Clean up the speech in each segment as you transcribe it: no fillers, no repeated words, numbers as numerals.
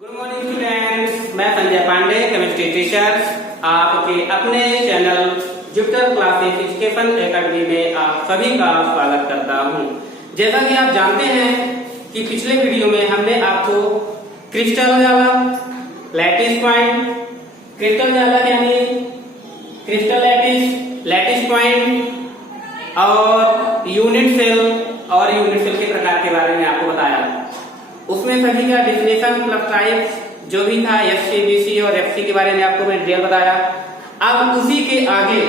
Good morning students, मैं Sanjay Pandey, chemistry teacher, आपके अपने channel Jupiter classes education academy में आप सभी का स्वागत करता हूं। जैसा कि आप जानते हैं कि पिछले वीडियो में हमने आपको क्रिस्टल जाला, लैटिस पॉइंट, क्रिस्टल जाला यानी क्रिस्टल लैटिस, लैटिस पॉइंट और यूनिट सेल के प्रकार के बारे में आपको बताया। उसमें सभी का डेफिनेशन प्लस टाइप्स जो भी था एससी, बीसी और एफसी के बारे में आपको मैं डिटेल बताया। अब उसी के आगे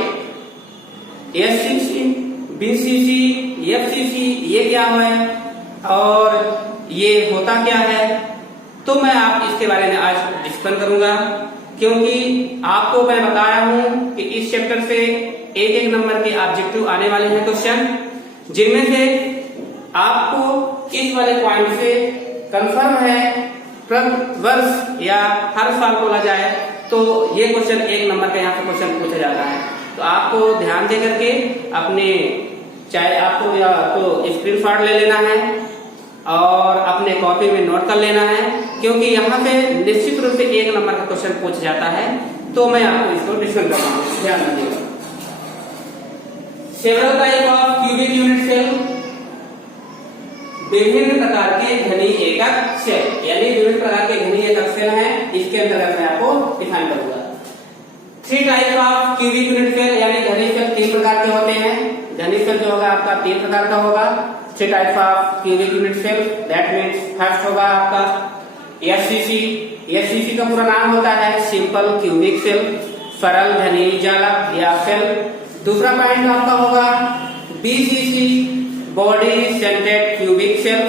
एससीसी, बीसीसी, एफसीसी ये क्या है और ये होता क्या है, तो मैं आप इसके बारे में आज डिस्कस करूंगा, क्योंकि आपको मैं बताया हूं कि इस चैप्टर से एक नंबर के ऑब्जेक्टिव आने वाले हैं क्वेश्चन, जिनमें से आपको इस वाले पॉइंट से कंफर्म है प्रति वर्ष या हर साल बोला जाए तो ये क्वेश्चन एक नंबर का यहाँ से क्वेश्चन पूछा जाता है। तो आपको ध्यान दे करके अपने चाहे आपको या तो स्क्रीनशॉट ले लेना है और अपने कॉपी में नोट कर लेना है, क्योंकि यहाँ से निश्चित रूप से एक नंबर का क्वेश्चन पूछ जाता है। तो मैं आपको इसको डिस्कस कर रहा हूँ, ध्यान दीजिएगा। Several type of cubic unit cell, विभिन्न प्रकार के घनी एकक सेल, यानी विभिन्न प्रकार के घनी एकक सेल हैं, इसके अंतर्गत मैं आपको डिफाइन करूंगा। Three type of cubic unit cell, यानी घनी सेल तीन प्रकार के होते हैं। घनी सेल जो होगा आपका तीन प्रकार का होगा। Three type of cubic unit cell, that means first होगा आपका एससीसी। एससीसी का पूरा नाम होता है सिंपल क्यूबिक सेल, सरल घनी जालक या सेल। दूसरा पॉइंट आपका होगा BCC, body centered cubic cell.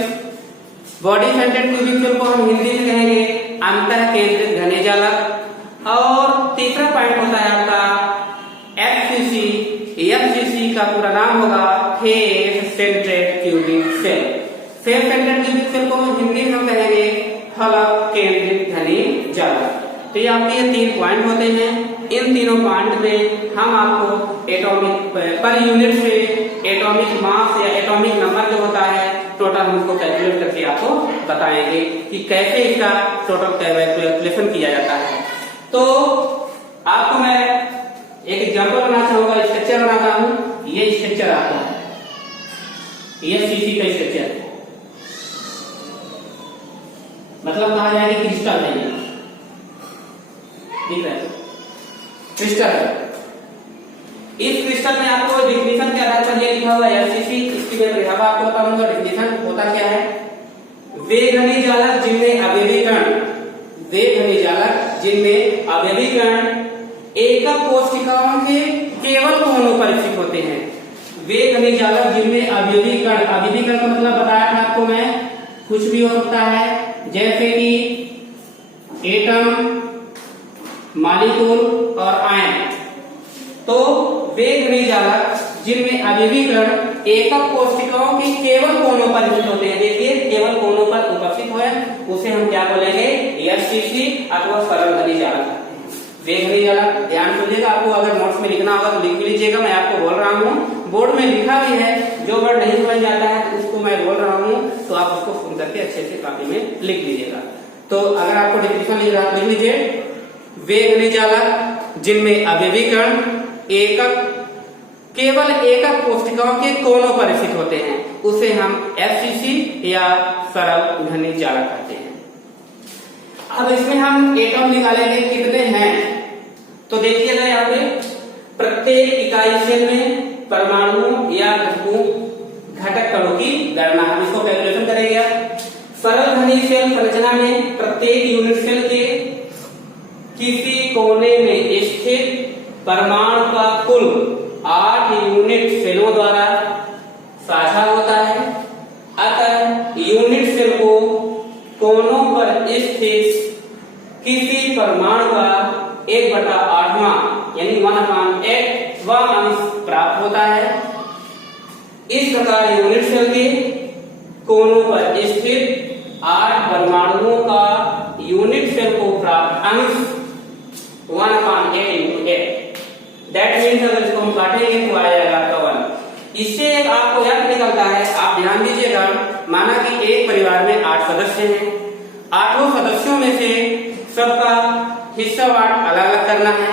Body centered cubic cell को हम हिंदी में कहेंगे अंतः केंद्रित घने जालक। और तीसरा पॉइंट होता है आपका एफसीसी। एफसीसी का पूरा नाम होगा face centred cubic cell. Face centred cubic cell को हिंदी में हम कहेंगे फलक केंद्रित घनी जालक। तो ये आपके ये तीन पॉइंट होते हैं। इन तीनों पॉइंट में हम आपको एटॉमिक पर यूनिट से एटॉमिक मास या एटॉमिक नंबर जो होता है टोटल हम उसको कैलकुलेट करके आपको बताएंगे कि कैसे इसका टोटल कैलकुलेशन किया जाता है। तो आपको मैं एक एग्जांपल बनाना चाहूंगा, स्ट्रक्चर बनाता हूं। ये स्ट्रक्चर आता है, ये सीसी का स्ट्रक्चर मतलब कहा जाए कि क्रिस्टल है, ठीक है, क्रिस्टल है। इस क्रिस्टल में आपको डिफिनेशन के आधार पर ये लिखा हुआ है एफसीसी, इसकी मैं लिहाजा आपको बताऊंगा डिफिनेशन होता क्या है। वे घनी जालक जिनमें अवयवी कण, वे घनी जालक जिनमें अवयवी कण एकक कोशिकाओं के केवल कोनों पर स्थित होते हैं। वे घनी जालक जिनमें अवयवी कण, अवयवी कण का मतलब बताया था आपको मैं, कुछ भी हो सकता है, जैसे कि एटम, मॉलिक्यूल और आयन। तो वे घनी जालक जिनमें अवयवी कण एकक कोशिकाओं के केवल कोनों पर स्थित होते हैं। देखिए केवल कोनों पर उपस्थित है, उसे हम क्या बोलेंगे, एफसीसी अथवा सरल घनी जालक। वे घनी जालक, ध्यान सुनिएगा, आपको अगर नोट्स में लिखना होगा तो लिख लीजिएगा, मैं आपको बोल रहा हूँ, बोर्ड में लिखा भी है। जो वर्ड नहीं समझ आता है तो उसको मैं बोल रहा हूँ, तो आप उसको सुन करके अच्छे से कॉपी में लिख लीजिएगा। तो अगर आपको डिफिनेशन लिख रहा लिख लीजिए, वे घनी जालक जिनमें अवयवी कण केवल एकक कोशिकाओं के कोनों पर स्थित होते हैं, उसे हम एफसीसी या सरल घनी जालक कहते हैं। अब इसमें हम एटम निकालेंगे कितने हैं, तो देखिएगा यहाँ पे प्रत्येक इकाई सेल में परमाणु या घटक कणों की गणना, हम इसको कैलकुलेशन करेंगे। सरल घनी सेल संरचना में प्रत्येक यूनिट सेल के किसी कोने में स्थित परमाणु का कुल 8 यूनिट सेलों द्वारा साझा होता है। अतः यूनिट सेल को कोनों पर स्थित किसी परमाणु का 1/8वां यानी 1/8वां अंश प्राप्त होता है। इस प्रकार यूनिट सेल के कोनों पर स्थित 8 परमाणुओं का यूनिट सेल को प्राप्त अंश 1/8 दैट मीन्स अगर इसको हम काटेंगे तो आ जाएगा आपका 1। इससे एक आपको याद निकलता है, आप ध्यान दीजिएगा, माना कि एक परिवार में 8 सदस्य हैं, 8 सदस्यों में से सबका हिस्सावार अलग अलग करना है।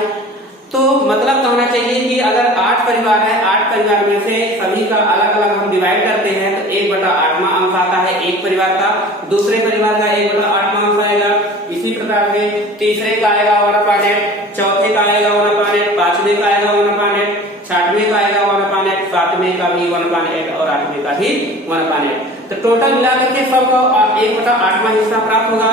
तो मतलब होना चाहिए कि अगर 8 परिवार है, 8 परिवार में से सभी का अलग अलग हम डिवाइड करते हैं तो 1/8वां अंश आता है एक परिवार का, दूसरे परिवार का 1/8वां अंश आएगा। इसी प्रकार से तीसरे का आएगा 1/8, चौथे का आएगा 1/8, पांचवें का आएगा 1/8, छठवें का आएगा 1/8, सातवें का भी 1/8 और आठवें का भी 1/8। तो टोटल मिलाकर के सबको 1/8वां हिस्सा प्राप्त होगा।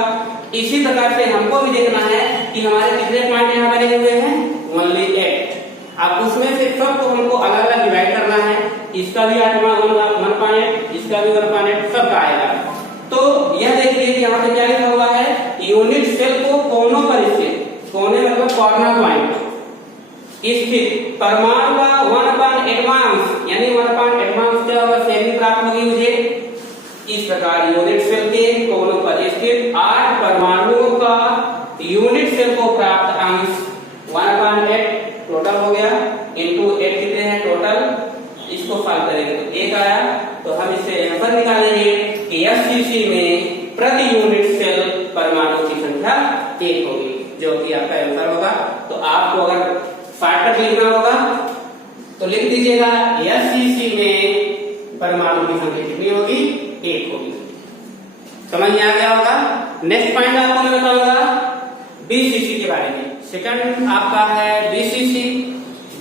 इसी प्रकार से हमको भी देखना है कि हमारे कितने पॉइंट यहाँ बने हुए हैं, ओनली 8। अब उसमें से सबको हमको अलग अलग डिवाइड करना है। इसका भी 8वां 1/8, इसका भी 1/8, सबका आएगा। तो यह देखिए कि यहाँ पे क्या लिखा हुआ है, यूनिट सेल को कोनों पर स्थित, कोने मतलब कॉर्नर पॉइंट स्थित परमाणु का 1/8वां अंश यानी 1/8वां अंश क्या होगा, सेमी प्राप्त होगी मुझे। इस प्रकार यूनिट सेल के कोनों पर स्थित 8 परमाणुओं का यूनिट सेल को प्राप्त अंश 1/8 टोटल हो गया, इनटू 8 कितने हैं टोटल, इसको सॉल्व करेंगे तो 1 आया। तो हम इससे आंसर निकालेंगे कि एससीसी में प्रति यूनिट सेल परमाणु की संख्या 1 होगी, जो कि आपका आंसर होगा। तो आपको अगर शॉर्टकट लिखना होगा तो लिख दीजिएगा एससीसी में परमाणु की संख्या कितनी होगी, 1 होगी। समझ में आ गया होगा। नेक्स्ट पॉइंट आपको मैं बताऊंगा बीसीसी के बारे में। सेकंड आपका है बीसीसी।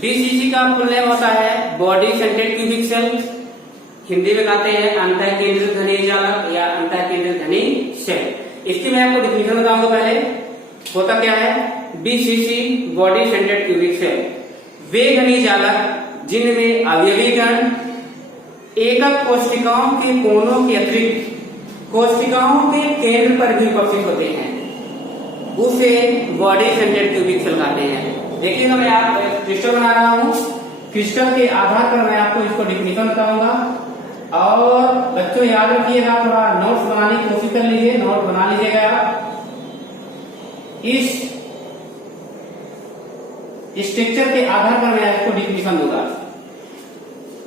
बीसीसी का फुल नेम होता है body centred cubic cell, Hindi में कहते हैं अंतः केंद्रित घनीय जालक या अंतः केंद्रित घनीय सेल। इसकी मैं आपको डिफिनेशन बताऊंगा। पहले होता क्या है, BCC body centred cubic cell वे घनीय जालक जिनमें अवयवी कण एकक कोशिकाओं के कोनों के अतिरिक्त कोशिकाओं के केंद्र पर भी उपस्थित होते हैं, उसे बॉडी सेंटर्ड क्यूबिक सेल कहते हैं। देखिएगा मैं आप क्रिस्टल बना रहा हूँ, क्रिस्टल के आधार पर मैं आपको इसको डिफिनेशन बताऊंगा। और बच्चों याद रखिएगा, थोड़ा नोट्स बनाने की कोशिश कर लीजिए, नोट बना लीजिएगा। इस स्ट्रक्चर के आधार पर मैं आपको डिफिनेशन दूंगा।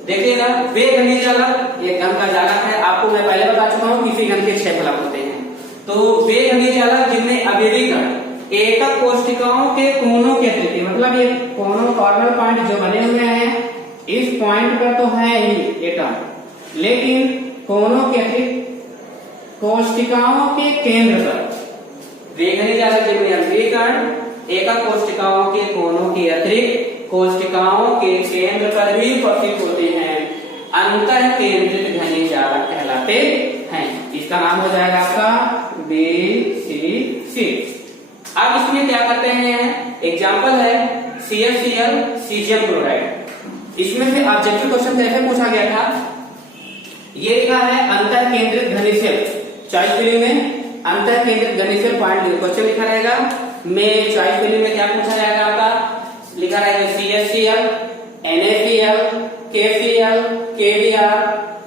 देखिएगा वे घनीय जालक, एक घन का जालक है, आपको मैं पहले बता चुका हूँ किसी घन के 6 फलक होते हैं। तो वे घनीय जालक जिनमें अवयवी कण एकक कोशिकाओं के कोनों के अतिरिक्त, मतलब ये कोनों कॉर्नर पॉइंट जो बने हुए हैं इस पॉइंट पर तो है ही एटम, लेकिन कोनों के अतिरिक्त कोशिकाओं के केंद्र पर वे घनीय जालक जिनमें अवयवी कण एकक कोशिकाओं के कोनों के अतिरिक्त कोशिकाओं के केंद्र पर भी उपस्थित होते हैं, अंतः केंद्रित घनीय जालक कहलाते हैं। इसका नाम हो जाएगा आपका बीसीसी। अब इसमें क्या करते हैं, एग्जांपल है CFCl सीजियम क्लोराइड। इसमें से ऑब्जेक्टिव क्वेश्चन कैसे पूछा गया था, ये लिखा है अंतः केंद्रित घनीय सेल, चॉइस फिलिंग में अंतः केंद्रित घनीय सेल पॉइंट क्वेश्चन लिखा रहेगा। में चॉइस फिलिंग में क्या पूछा जाएगा, आपका लिखा रहेगा CFCl, NaCl, KCl, KBr,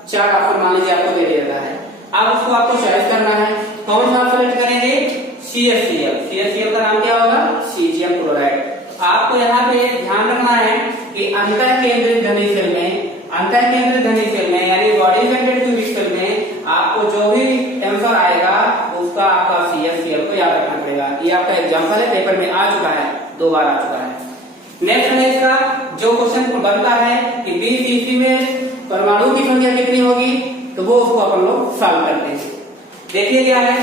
4 option मान लीजिए आपको दे दिया है। अब उसको आपको चॉइस करना है, कौन सा सेलेक्ट करेंगे, CFCl। CFCl का नाम क्या होगा, सीजियम क्लोराइड। आपको यहाँ पे ध्यान रखना है कि अंतः केंद्रित घनीय सेल में, अंतः केंद्रित घनीय सेल में यानी बॉडी सेंटर्ड क्यूबिक सेल में आपको जो भी आंसर आएगा उसका आपका CFCl को याद रखना पड़ेगा। ये आपका एग्जाम्पल है, पेपर में आ चुका है, 2 बार आ चुका है। नेक्स्ट है इसका जो क्वेश्चन बनता है कि बीसीसी में परमाणु की संख्या कितनी होगी, तो वो उसको अपन लोग सॉल्व करते हैं। देखिए क्या है,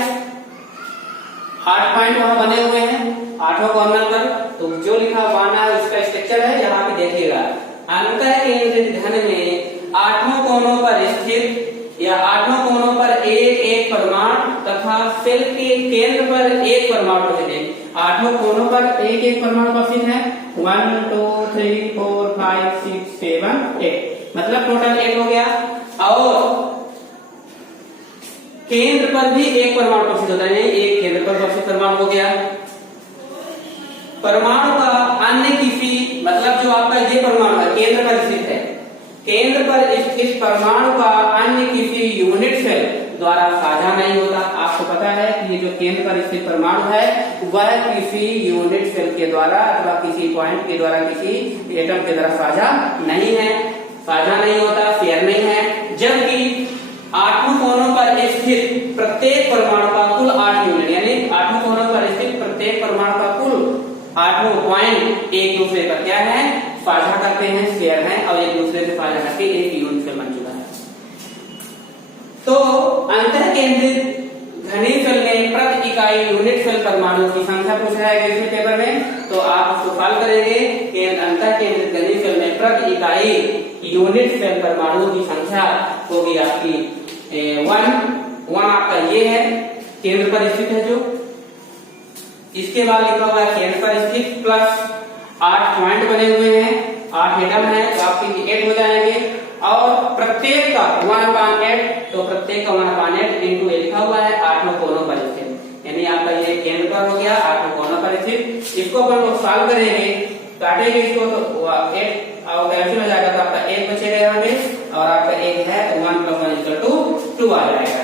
8 पॉइंट वहां बने हुए हैं 8 कॉर्नर पर। तो जो लिखा हुआ उसका स्ट्रक्चर है, यहाँ पे देखिएगा अंतः केंद्रित घन में 8 कोनों पर स्थित या 8 कोनों पर एक परमाणु तथा सेल के केंद्र पर एक परमाणु स्थित है। 8 कोनों पर एक परमाणु उपस्थित है, 1 2 3 4 5 6 7 8, मतलब टोटल 8 हो गया। और केंद्र पर भी एक परमाणु उपस्थित होता है, एक केंद्र पर उपस्थित परमाणु हो गया। परमाणु का अन्य किसी, मतलब जो आपका ये परमाणु है केंद्र पर स्थित है, केंद्र पर स्थित परमाणु का अन्य किसी यूनिट सेल द्वारा साझा नहीं होता। आपको पता है कि ये जो केंद्र पर स्थित परमाणु है वह किसी यूनिट सेल के द्वारा अथवा किसी पॉइंट के द्वारा, किसी एटम के द्वारा साझा नहीं है, साझा नहीं होता, शेयर नहीं है। जबकि 8 कोनों पर स्थित प्रत्येक परमाणु का कुल 8 यूनिट पॉइंट एक दूसरे का क्या है, साझा करते हैं, शेयर है, और एक दूसरे से साझा करके एक यूनिट सेल बन चुका है। तो अंतर केंद्रित घनीय सेल में प्रति इकाई यूनिट सेल परमाणु की संख्या पूछा है इस पेपर में, तो आप उसको सॉल्व करेंगे कि अंतर केंद्रित घनीय सेल में प्रति इकाई यूनिट सेल परमाणु की संख्या होगी आपकी 1 आपका ये है केंद्र पर स्थित है जो, इसके बाद लिखा हुआ है केंद्र पर स्थित प्लस 8 पॉइंट बने हुए हैं, 8 एटम है तो आपके 8 हो जाएंगे, और प्रत्येक का 1/8, तो प्रत्येक का 1/8 इंटू लिखा हुआ है 8 कोनों पर स्थित, यानी आपका ये केंद्र पर हो गया 8 कोनों पर स्थित। इसको अपन लोग सॉल्व करेंगे, काटेंगे इसको तो 8 और कैंसिल हो जाएगा, तो आपका 1 बचेगा यहाँ पे, और आपका 1 है 1 + 1 = 2 आ जाएगा।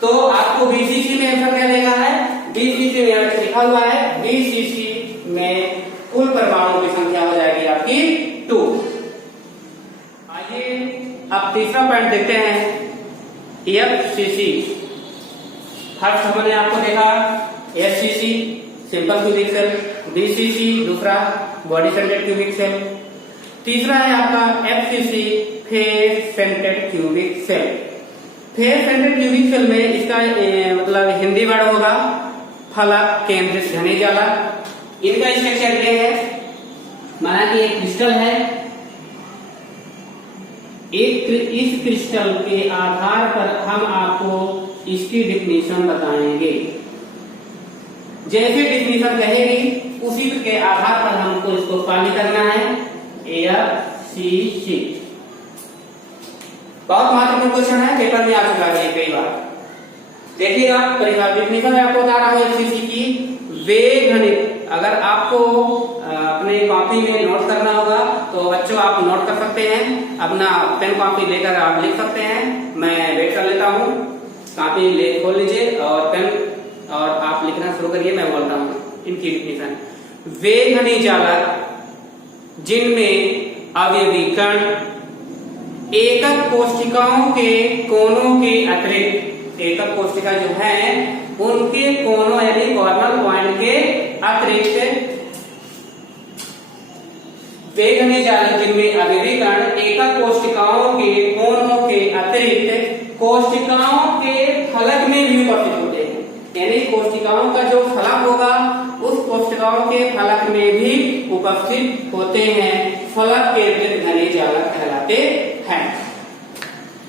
तो आपको बीसीसी में आंसर क्या देगा है, बीसीसी में लिखा हुआ है, बीसीसी में कुल परमाणु की संख्या हो जाएगी आपकी 2। आइए अब तीसरा पॉइंट देखते हैं, एफसीसी। फर्स्ट हमने आपको देखा FCC simple cubic cell, BCC दूसरा बॉडी सेंटर्ड क्यूबिक सेल, तीसरा है आपका FCC face centered cubic cell. Face centered cubic cell में इसका मतलब हिंदी वर्ड होगा फलक केंद्रित घनी जाला। इनका स्ट्रक्चर ये है, माना कि एक क्रिस्टल है, इस क्रिस्टल के आधार पर हम आपको इसकी डिफिनीशन बताएंगे। जैसे डिफिनीशन कहेगी उसी के आधार पर हमको इसको सॉल्व करना है। एफसीसी बहुत महत्वपूर्ण क्वेश्चन है, पेपर में आ चुका है कई बार। देखिएगा परिभाषा डिफिनीशन आपको बता रहा हूं एफसीसी की। वे गणित अगर आपको अपने कॉपी में नोट करना होगा तो बच्चों आप नोट कर सकते हैं, अपना पेन कॉपी लेकर आप लिख सकते हैं। मैं वेट कर लेता हूँ, कॉपी ले खोल लीजिए और पेन, और आप लिखना शुरू करिए, मैं बोल रहा हूँ इनकी डिफिनीशन। वे घनी जालक जिनमें अवयवी कण एकक कोशिकाओं के कोनों के अतिरिक्त, एकक कोशिका जो है उनके कोनों यानी कॉर्नर पॉइंट के अतिरिक्त, वे घनी जालक जिनमें अवयवी कण एकक कोशिकाओं के कोनों के अतिरिक्त कोशिकाओं के फलक में भी उपस्थित होते हैं, यानी कोशिकाओं का जो फलक होगा उस कोशिकाओं के फलक में भी उपस्थित होते हैं, फलक केंद्रित घनी जालक कहलाते हैं।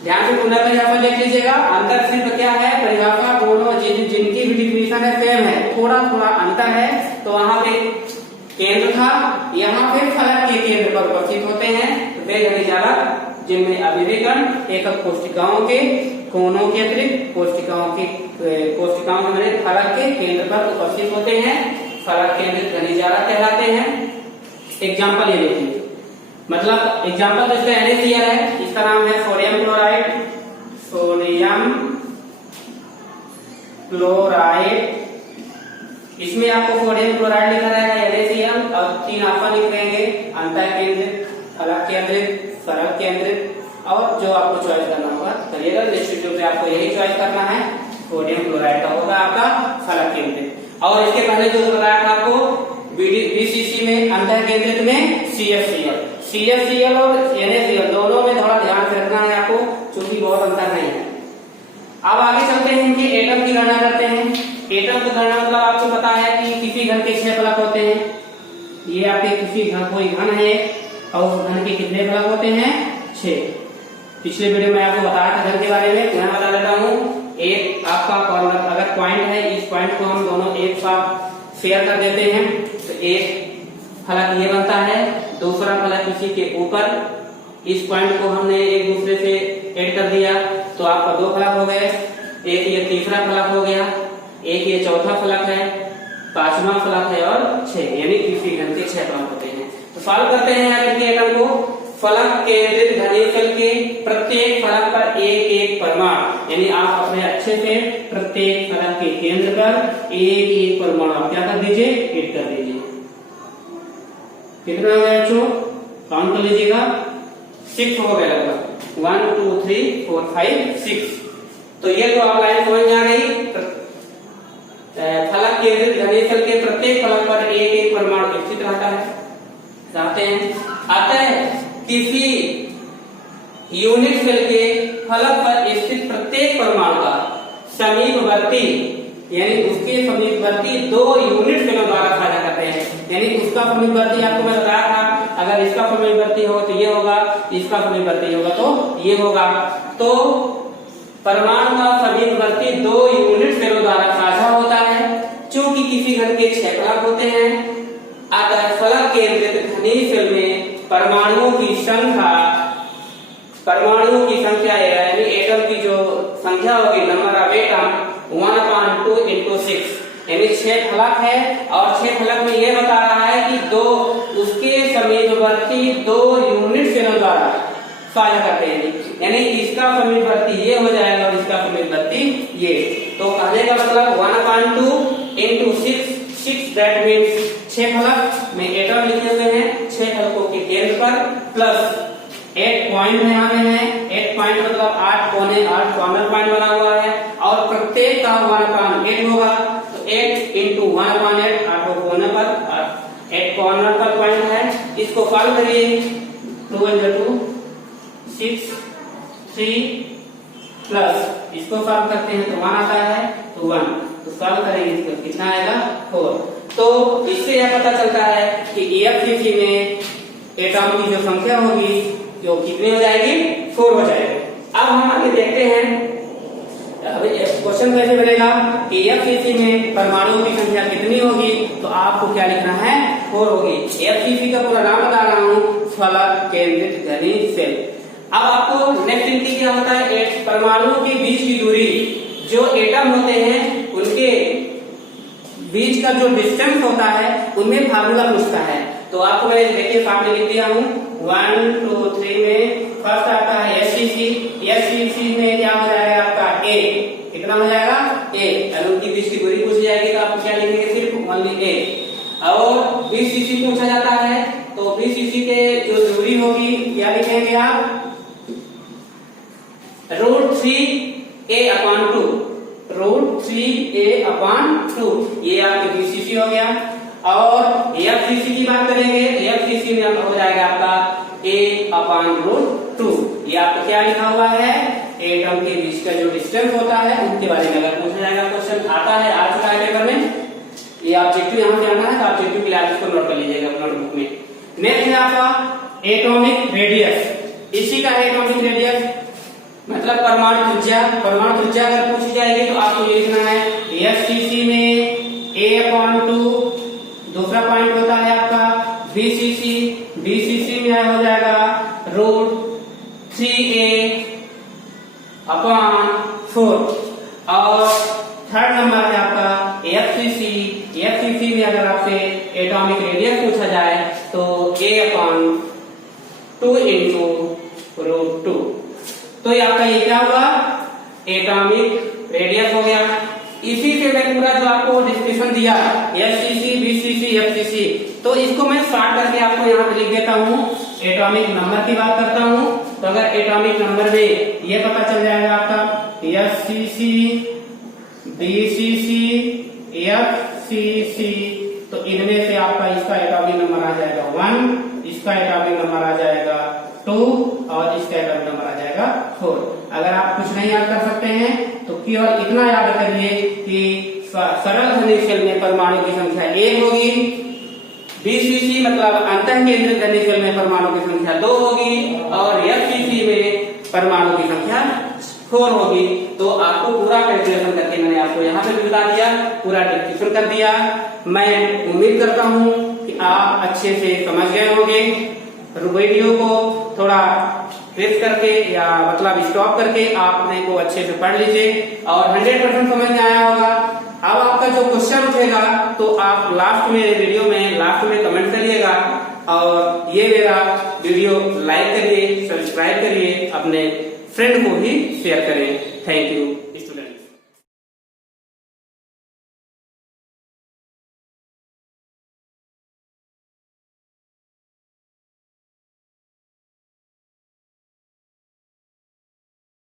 ध्यान से पुनः यहाँ पर देख लीजिएगा, अंतर सिर्फ क्या है, परिभाषा दोनों जिनकी भी डिफिनीशन है सेम है, थोड़ा थोड़ा अंतर है। तो वहां पे केंद्र था, यहाँ पे फलक के केंद्र पर उपस्थित होते हैं वे घनी जालक जिनमें अवयवी कण एकक कोशिकाओं के कोनों के अतिरिक्त कोशिकाओं के फलक के केंद्र पर उपस्थित होते हैं, फलक केंद्रित घनी जालक कहलाते हैं। एग्जाम्पल ये देखिए, मतलब एग्जाम्पल तो इसका NaCl है, इसका नाम है सोडियम क्लोराइड। सोडियम क्लोराइड, इसमें आपको सोडियम क्लोराइड लिखा रहेगा NaCl, और 3 ऑप्शन लिख देंगे, अंतर केंद्रित, फलक केंद्रित, फलक केंद्रित, और जो आपको चॉइस करना होगा करिएगा। निश्चित रूप से आपको यही चॉइस करना है, सोडियम क्लोराइड का होगा आपका फलक केंद्रित। और इसके पहले जो बताया था आपको बीसीसी में अंतर केंद्रित में CFCl और NaCl दोनों में थोड़ा ध्यान से रखना है आपको, क्योंकि बहुत अंतर नहीं है। अब आगे चलते हैं, इनके एटम की गणना करते हैं। एटम की गणना मतलब आपको पता है कि किसी घन के 6 फलक होते हैं। ये आपके किसी घन, कोई घन है और उस घन के कितने फलक होते हैं, 6। पिछले वीडियो में आपको बताया था घन के बारे में, मैं बता देता हूँ। एक आपका कॉर्नर अगर पॉइंट है, इस पॉइंट को हम दोनों एक साथ शेयर कर देते हैं, तो एक फलक ये बनता है, दूसरा फलक इसी के ऊपर, इस पॉइंट को हमने एक दूसरे से ऐड कर दिया तो आपका 2 फलक हो गए। एक ये तीसरा फलक हो गया, एक ये चौथा फलक है, 5वां फलक है और 6, यानी किसी घन के 6 फलक होते हैं। तो सॉल्व करते हैं इनके एटम को। फलक केंद्रित घनी सेल के प्रत्येक फलक पर एक एक परमाणु, यानी आप अपने अच्छे से प्रत्येक फलक के केंद्र पर एक एक परमाणु आप क्या कर दीजिए, ऐड कर दीजिए। कितना हो गया बच्चों, काउंट कर लीजिएगा, 6 हो गया लगभग, 1 2 3 4 5 6। तो ये तो आप लाइन समझ में आ गई। फलक केंद्रित घनीय शेल के प्रत्येक फलक पर एक एक परमाणु स्थित रहता है चाहते हैं। अतः किसी यूनिट शेल के फलक पर स्थित प्रत्येक परमाणु का समीपवर्ती यानी उसके समीपवर्ती दो यूनिट शेलों द्वारा साझा करते हैं। यानी उसका समीपवर्ती आपको मैं बताया था, अगर इसका समीपवर्ती हो तो ये होगा, इसका समीपवर्ती होगा तो ये होगा। तो परमाणु का समीपवर्ती दो यूनिट शेलों द्वारा साझा होता है। चूंकि किसी घन के 6 फलक होते हैं, अतः फलक केंद्रित घनीय शेल में परमाणुओं की संख्या यानी एटम की जो संख्या होगी, नंबर ऑफ एटम 1/2 into 6 यानी 6 फलक है और 6 फलक में ये बता रहा है कि दो उसके समीपवर्ती दो यूनिट शेलों द्वारा साझा करते हैं। यानी इसका समीपवर्ती ये हो जाएगा और इसका समीपवर्ती ये। तो कहने का मतलब 1/2 into 6 दैट मीन्स 6 फलक में एटम लिखे हुए हैं 6 फलकों के केंद्र पर, प्लस 8 पॉइंट यहाँ पे है। 8 पॉइंट मतलब 8 कोने 8 कॉर्नर पॉइंट बना हुआ है और प्रत्येक का 1/8 होगा। तो 8 into 1/8 8 कोने पर 8 कॉर्नर पर पॉइंट है। इसको सॉल्व करिए, 2 into 2 6 3 प्लस इसको सॉल्व करते हैं तो 1 आता है तो 1, तो सॉल्व करेंगे इसको कितना आएगा 4। तो इससे यह पता चलता है कि EFCC में एटम की जो संख्या होगी जो कितनी हो जाएगी 4 हो जाएगी। अब हम आगे देखते हैं क्वेश्चन कैसे बनेगा कि EFCC में परमाणुओं की संख्या कितनी होगी, तो आपको क्या लिखना है 4 होगी। EFCC का पूरा नाम बता रहा हूँ, फलक केंद्रित घनीय शेल। अब आपको नेक्स्ट इनकी क्या होता है, परमाणुओं के बीच की दूरी, जो एटम होते हैं उनके बीच का जो डिस्टेंस होता है उनमें फार्मूला पूछता है। तो आपको मैं देखिए सामने लिख दिया हूँ 1 2 3 में फर्स्ट आता है SCC में क्या हो जाएगा आपका A, कितना हो जाएगा A, अगर उनकी बीच की दूरी पूछी जाएगी तो आप क्या लिखेंगे सिर्फ ओनली A। और BCC पूछा जाता है तो BCC के जो दूरी होगी क्या लिखेंगे आप √3a/2, √3a/2 ये आपके BCC हो गया। और EFCC की बात करेंगे, EFCC में हो जाएगा आपका a/√2। ये आपका क्या लिखा हुआ है, एटम के बीच का जो डिस्टेंस होता है उनके बारे में अगर पूछा जाएगा क्वेश्चन आता है आ चुका है पेपर में। ये ऑब्जेक्टिव यहाँ पे आना है तो ऑब्जेक्टिव के लिए आप इसको नोट कर लीजिएगा नोटबुक में। नेक्स्ट है आपका एटॉमिक रेडियस। इसी का है एटॉमिक रेडियस मतलब परमाणु त्रिज्या। परमाणु त्रिज्या अगर पूछी जाएगी तो आपको ये लिखना है EFCC में a/2, दूसरा पॉइंट होता है आपका BCC में हो जाएगा √3a/4। और थर्ड नंबर है आपका EFCC में अगर आपसे एटॉमिक रेडियस पूछा जाए तो a/2 into √2। तो ये आपका ये क्या होगा एटॉमिक रेडियस हो गया। इसी से मैं पूरा जो आपको डिस्क्रिप्शन दिया SCC BCC FCC, तो इसको मैं शॉर्ट करके आपको यहाँ पे लिख देता हूँ। एटॉमिक नंबर की बात करता हूँ तो अगर एटॉमिक नंबर में ये पता चल जाएगा आपका SCC BCC FCC, तो इनमें से आपका इसका एटॉमिक नंबर आ जाएगा 1, इसका एटॉमिक नंबर आ जाएगा 2 और इसका एटॉमिक नंबर आ जाएगा 4। अगर आप कुछ नहीं याद कर सकते हैं तो केवल इतना याद करिए कि सरल घनीय शेल में परमाणु की संख्या 1 होगी, BCC मतलब अंतः केंद्रित घनीय शेल में परमाणु की संख्या 2 होगी और FCC में परमाणु की संख्या 4 होगी। तो आपको पूरा कैलकुलेशन करके मैंने आपको यहाँ पे भी बता दिया, पूरा डिस्क्रिप्शन कर दिया। मैं उम्मीद करता हूँ कि आप अच्छे से समझ गए होंगे। वीडियो को थोड़ा प्रेस करके या मतलब स्टॉप करके आपने को अच्छे से पढ़ लीजिए और 100% समझ में आया होगा। अब आपका जो क्वेश्चन उठेगा तो आप लास्ट में वीडियो में लास्ट में कमेंट करिएगा और ये मेरा वीडियो लाइक करिए, सब्सक्राइब करिए, अपने फ्रेंड को भी शेयर करें। Thank you.